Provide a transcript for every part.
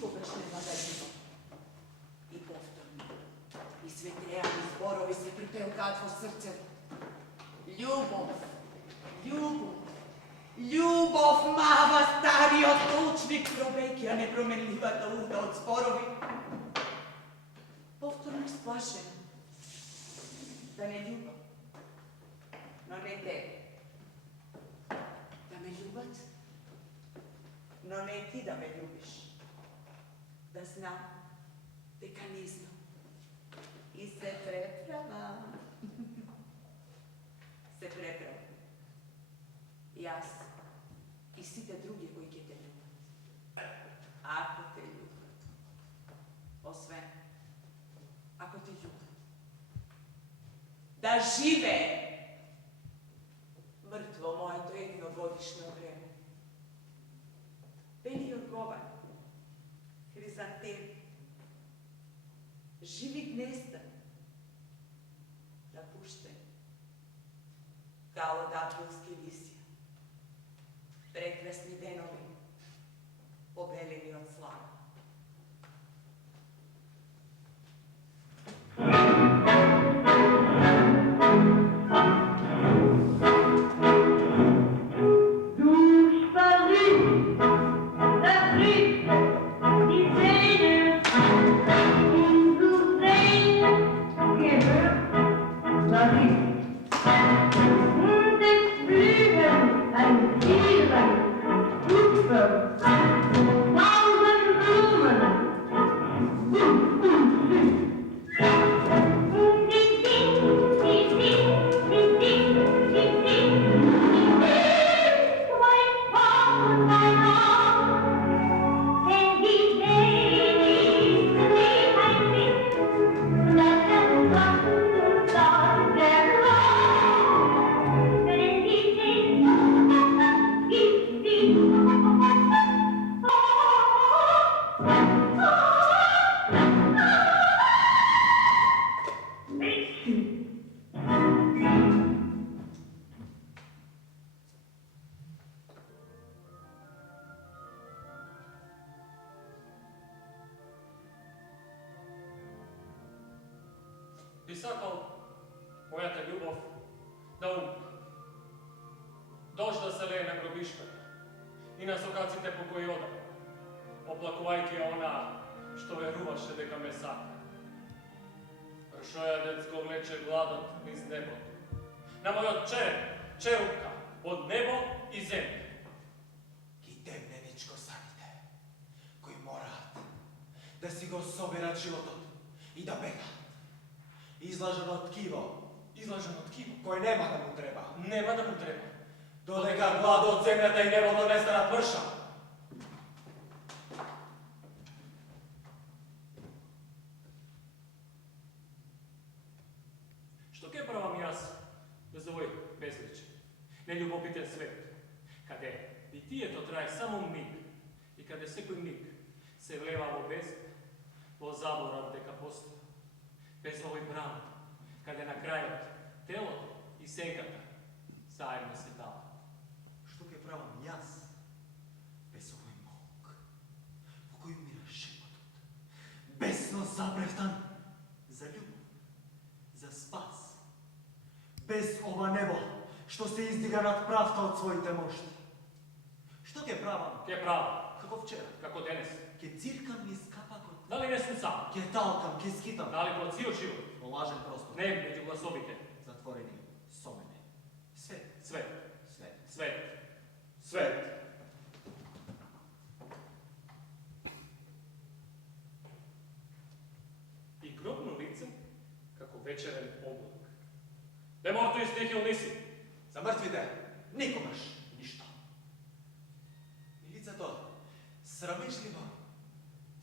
nikogaš nema da ljubav. I povtorni, i svetrejani zborovi se pripeo katvo srce. Ljubov, ljubav, ljubav mava stari od tučnih probejki, a nepromenljiva da urda od zborovi. Povtorno splašen, da ne ljubav, no ne te. Da me ljubat, no ne ti da me ljubiš. Da znam, deka ne znam. I se preprava. Se preprava. Jas i svi te drugi koji će te ljubat. Ako te ljubat. Osve, ako te ljubat. Da žive! Mrtvo moje, to je jedino godišnje vreme. Beli orgovan, hrizantem, živi gnezdan, napušten, kao od aprilske lisija, prekrasni denovi, pobeleni od slaga. Bi sakal, moja te ljubov, da umre. Doš da se leje na grobište i na sokacite pokoj oda. Oplakovajki je ona, što je ruvaše deka me saka. Ršojadec go vleče gladat niz nebo. Na moj od čerupka, od nebo i zemlje. Ki temneničko sanite, koji morat, da si go soberat životot i da bega. Izlaženo tkivo, koje nema da mu treba. Nema da mu treba. Dodeka glad od zemljata i nebo donestanat vrša. Što ke pravam jas bez ovoj bezliče, neljubopiten svet, kade bitije to traje samo mig i kade sekoj mig se vleva vo bez, vo zaborav deka postoja, bez ovoj brane, kade na kraju telo i senkata zajedno se dala. Što ke pravam jas bez ovoj mog, po koju mira životot, besno zabreftan za ljubav, za spas, bez ova nebo, što se izdiga nad pravta od svojite mošti. Što ke pravam? Ke pravo, Kako včera? kako denes. Ke cirkam iz kapakot, Da li ne sam sam? ke talkam, ke skitam. Da li po cijel život? Olažen prostor. Ne među glasobite. Zatvoreni somene. Svet. Svet, Svet. svet, svet. I grobno lice, kako večeren oblak. Ne morto iz tih ili nisi? Za mrtvide nikomaš ništa. I lice to sramišljivo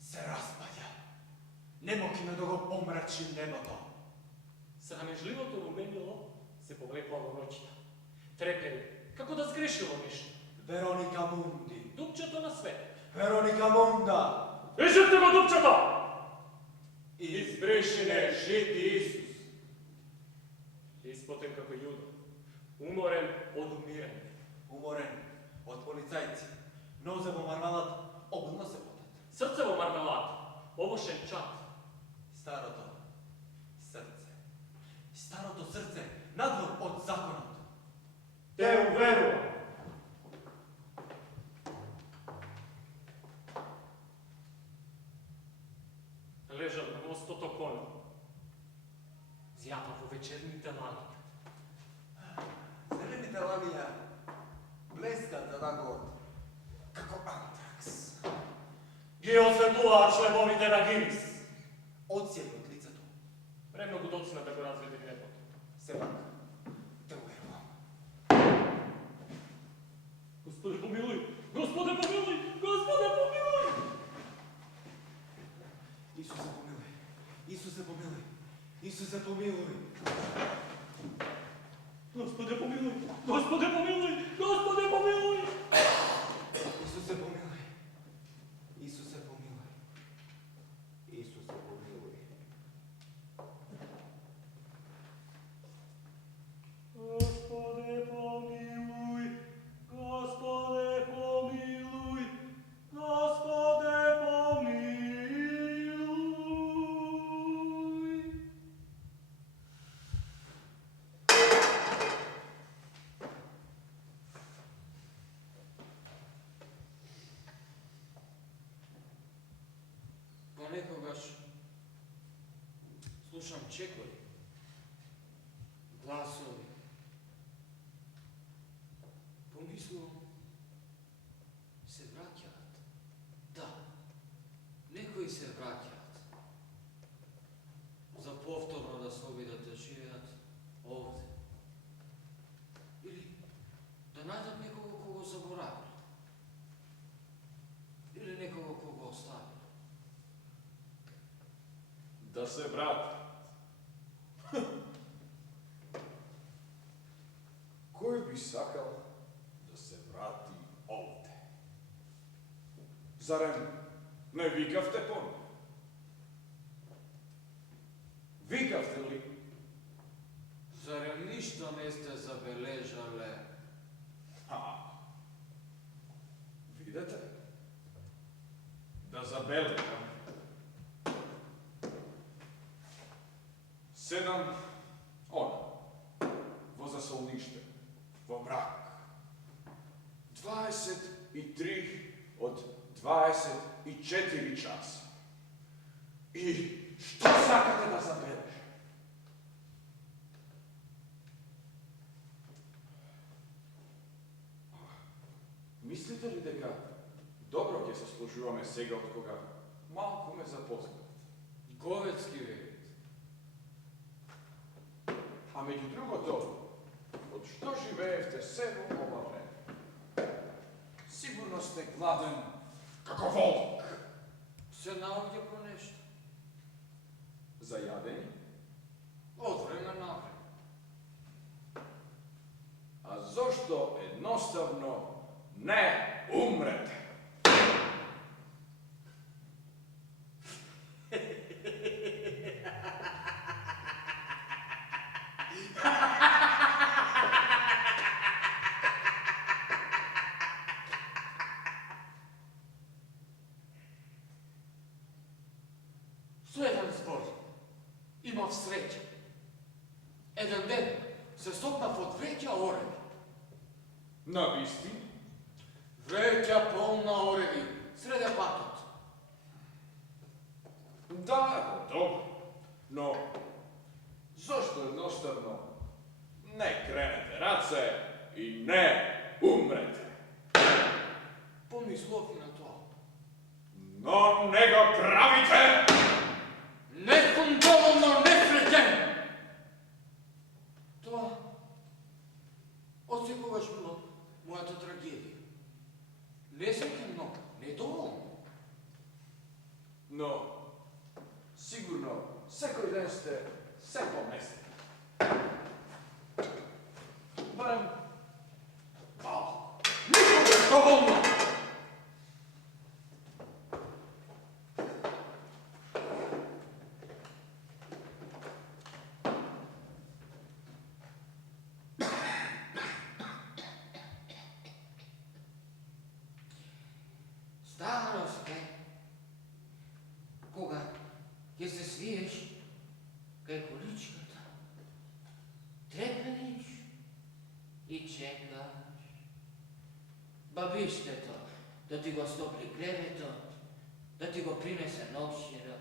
se raspadja. Nemokino da go pomrači nebo to. Sramežljivo to rumenilo se povlepalo noćna. Treperi, kako da zgrešilo ništa. Veronika Mundi. Dupčato na sve. Veronika Munda. Išete go dupčato! Izbrišine žiti Isus. Ispotem kako judo, umoren od umiranja. Umoren od policajci. Nozevo marmalat obudno se potat. Srcevo marmalat peščat. Старото сърце, надвор от законът. Те уверувам. Лежав на мостото коня. Зяпав у вечерните лани. Зелените ламија блескат нагор, како антракс. Ги осветлуваат шлемовите на Гирис. Одсјај од лицето, Премногу доцна да го разведе гневот. сепак те уверувам. Господе помилуй! Господе помилуй! Господе помилуй! Исусе помилуј, Исусе помилуј, Исусе помилуј. Господе помилуй! Господе помилуй! Господе помилуй! Исусе помилуј, Исусе помилуј, Исусе помилуј. Господе помилуй! Господе помилуй! Господе помилуй! Понекогаш слушам чекори, гласови. Помислувам, се враќаат. Да, некои се враќаат. За повторно да се обидат да живеат овде. Или да најдат некого кого заборавил. Или некого кого оставил. Да се врати. Кој би сакал да се врати овде? Зарем не викавте поново? Викавте ли? Зарем ништо не сте забележале? Видете? Да забележам. Седам во засолниште, во мрак. 23 од 24 часа. И што сакате да забележам? Мислите ли дека добро ќе се служуваме сега од кога малку ме запознат? Говецки велит. А меѓу другото, од што живеевте село ова време? Сигурно сте гладен како волк. Се наоѓа по нешто. За јадење? Од време на време. А зошто едноставно не умрете? Со еден збор имав среќа. Еден ден се сопнав од вреќа ореви. Навистина? Вреќа полна ореви, среде патот. Да, добро. Но зошто едноставно не кренете раце и не умрете? Помислов и на тоа. Но не го правите! Не сум доволно несреќен! Тоа од секогаш било мојата трагедија. Несреќен, но недоволно. Но сигурно секој ден сте се поместни. Барем малко. Никогаш доволно! Старост е кога Mačkata, trepeniš i čekaš. Ba vište to, da ti go stopli kreveto, da ti go prinese noćira.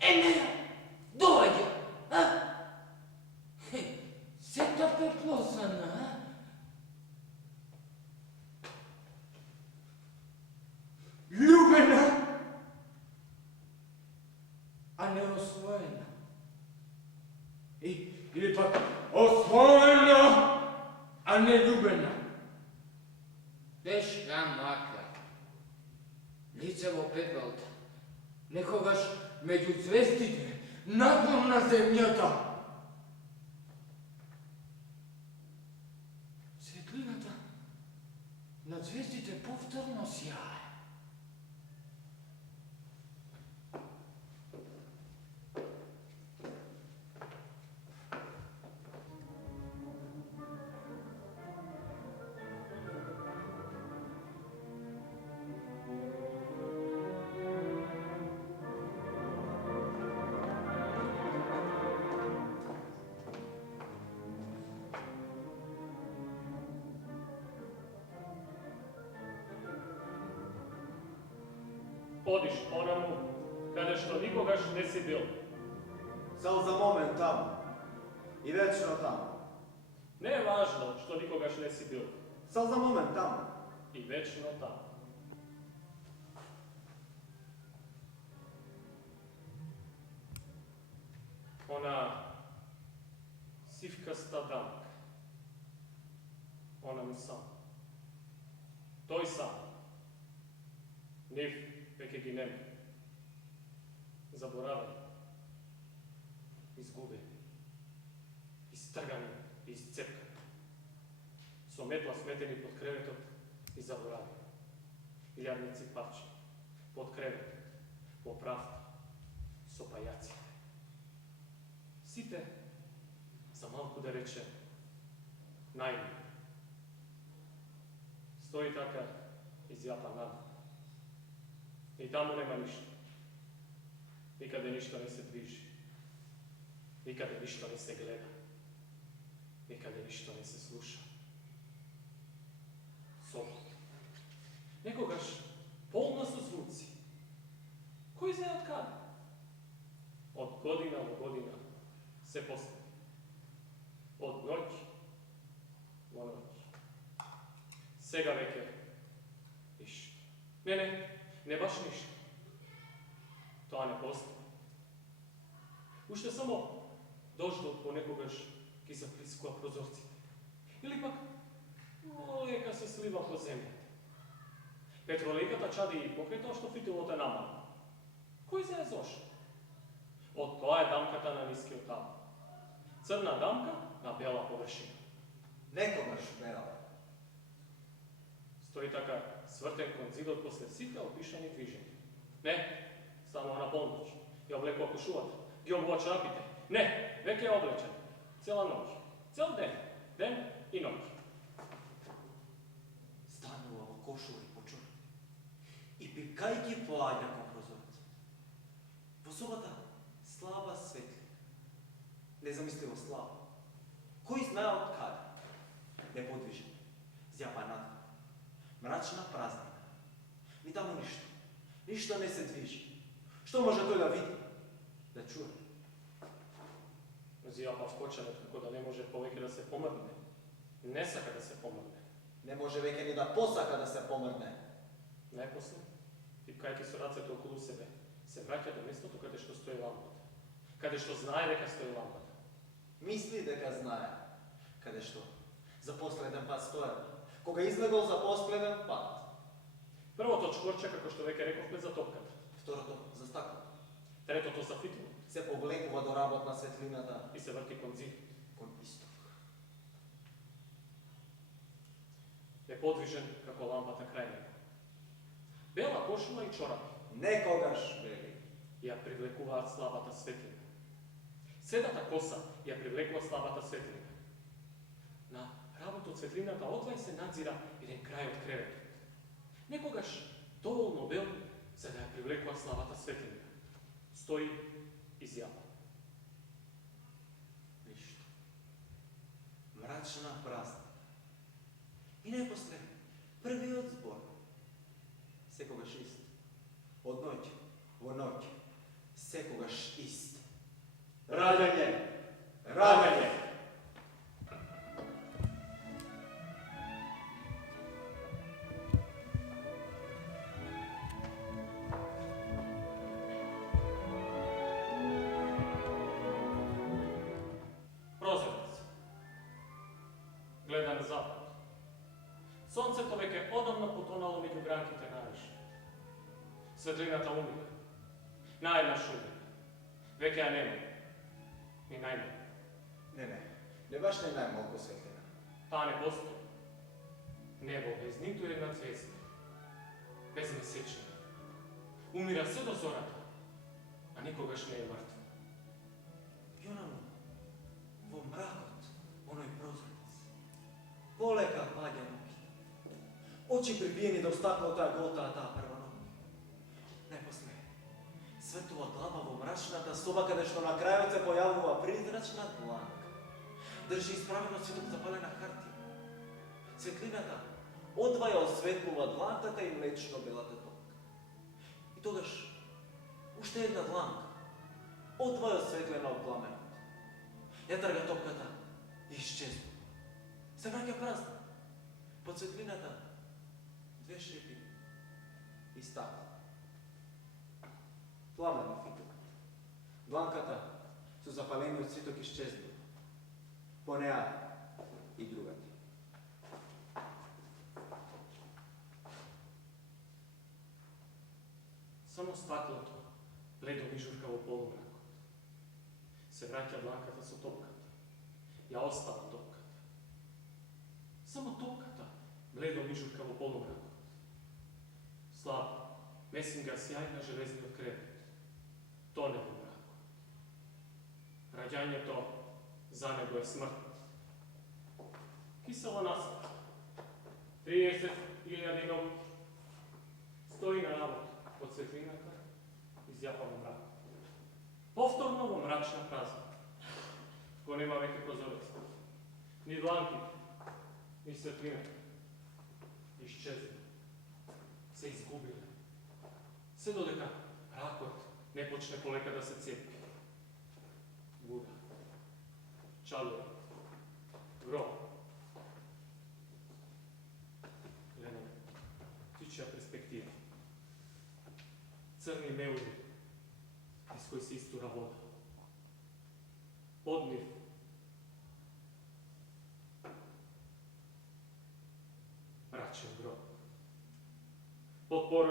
Eneja, dođe, a? Seta peplosana, a? Ljubena, a ne osvojena. Ili pak osvojena, a ne ljubena. Teška makla, licevo pepelta, nekogaš među zvestite, naklona zemljata. Svetlinata nad zvestite povtorno sjaje. Odiš onamu, kada što nikogaš ne si bil. Sal za moment tamo. I večno tamo. Ne je važno što nikogaš ne si bil. Sal za moment tamo. I večno tamo. Ona sivkasta damka. Ona mu sam. Toj sam. Niv veke gi nema. Zaboravljeni. Izgubeni. Istrgani i iscepkani. So metla smeteni pod krevetom i zaboravljeni. Iljadnici pači. Pod krevetom. Po pravdi. So pajaci. Site, za malku da reče, najmi. Stoji taka iz Japanada. I tamo nema ništa. Nikada ništa ne se dviži. Nikada ništa ne se gleda. Nikada ništa ne se sluša. Sobo. Nekogaš polno su zvuci. Koji zna od kada? Od godina do godina se postavi. Od noći do noći. Sega veke ništa. Ne baš ništa. To ne postoji. Ušte samo došlo po nekogaš ki zapliskova prozorcite. Ili pak leka se sliva po zemlji. Petrolejkata čadi i pokretao što fitilo te nama. Koji se je zošao? Od toja je damkata na niski otav. Crna damka na bela površina. Nekogaš bela. Stoji taka svrten konzidor posle sita opišanih dviženja. Ne, samo ona ponoć. Je obleko košuvata. Je obuva čapite. Ne, vek je oblečen. Cijela noć. Cijel den. Den i noć. Станува во кошури почор и пикајќи поаѓа кон прозорец. Во собата слаба светлина. Незамисливо слаба. Кој знае од каде? Неподвижен, зјапаната, мрачна празнина. Ни таму ништо. Ништо не се движи. Што може тој да види? Да чуе? Зјапа вкоченет како да не може повеќе да се помрдне. Не сака да се помрдне. Не може веќе ни да посака да се помрдне. Најпосле, пипкајќи со рацете околу себе, се враќа до местото каде што стои лампата. Каде што знае дека стои лампата. Мисли дека знае. Каде што? За последен пат стоја. Кога излегол за последен пат. Првото чкорче, како што веќе рековме, за топката. Второто за стаклото. Третото за фитилот. Се повлекува до работна светлината И се врти кон зид. кон исток. Е подвижен како лампата крај него. Бела кошула и чорапи Некогаш бели. ја привлекуваат слабата светлина. Седата коса ја привлекува слабата светлина. На работ од светлината одвај се надзира еден крај од креветот. Некогаш dovoljno velik za da je privlekla slavata svetinja. Stoji izjava. Ništa. Mračna prazna. I najposle, prvi od zbora. Sekogaš ist. Od noći, vo noć. Sekogaš ist. Rađanje! Rađanje! Prozorec. Gleda na zapad. Sonce to veke odavno potonalo među grankite nariše. Svetlina ta umira. Najna šumira. Veke ja nema. Ni najmanje. Ne baš ne najmo oko svetlina. Ta ne postoji. Nebo bez niti jedna cvijesta. Bez mesečnja. Umira sve do zorata. A nikogaš ne je mrtvo. I onamo, vo mrakot, onoj prozornici. Poleka padja nogi. Oči pribijeni do stakla ta gota, ta prva nogi. Najposle, svetova glava vo mračnata soba kada što na kraju se pojavila prizračna dlanka. Drži ispravljeno svjetog zapalena hartija. Svetlinata odvaja od svetlova dlankata i mlečno belata topka. I togaš, ušte jedna dlanka odvaja od svetlena od plamena. Jatarga topkata iščeznu. Se vraća prazna. Pod svetlinata dve šepi i stakla. Plamena fituk. Dlankata su zapaleni od svitog iščeznu. Ponea i drugati. Samo stakleto, bledo mižurkavo polumrako. Se vraća dlankata su topkata. Ja ostala topkata. Samo topkata, bledo mižurkavo polumrako. Slab, mesinga sjajna železni od krevet. Tone u mraku. Rađanje to, za nego je smrt. Kiselo nasad. 30.000 nogu. Stoji na navod od svetlinaka iz japavnog mraka. Povtorno mračna prazna. Ko nema veke prozorece. Ni dlanki, ni svetlinaka. Iščezne. Se izgubile. Sve dodeka rakot ne počne poleka da se cijepi. Guda. Čaluje. Grob. Lenove. Tičija perspektiva. Crni meuli iz koji se istura voda. Odliv. Mračan grob. Pod porom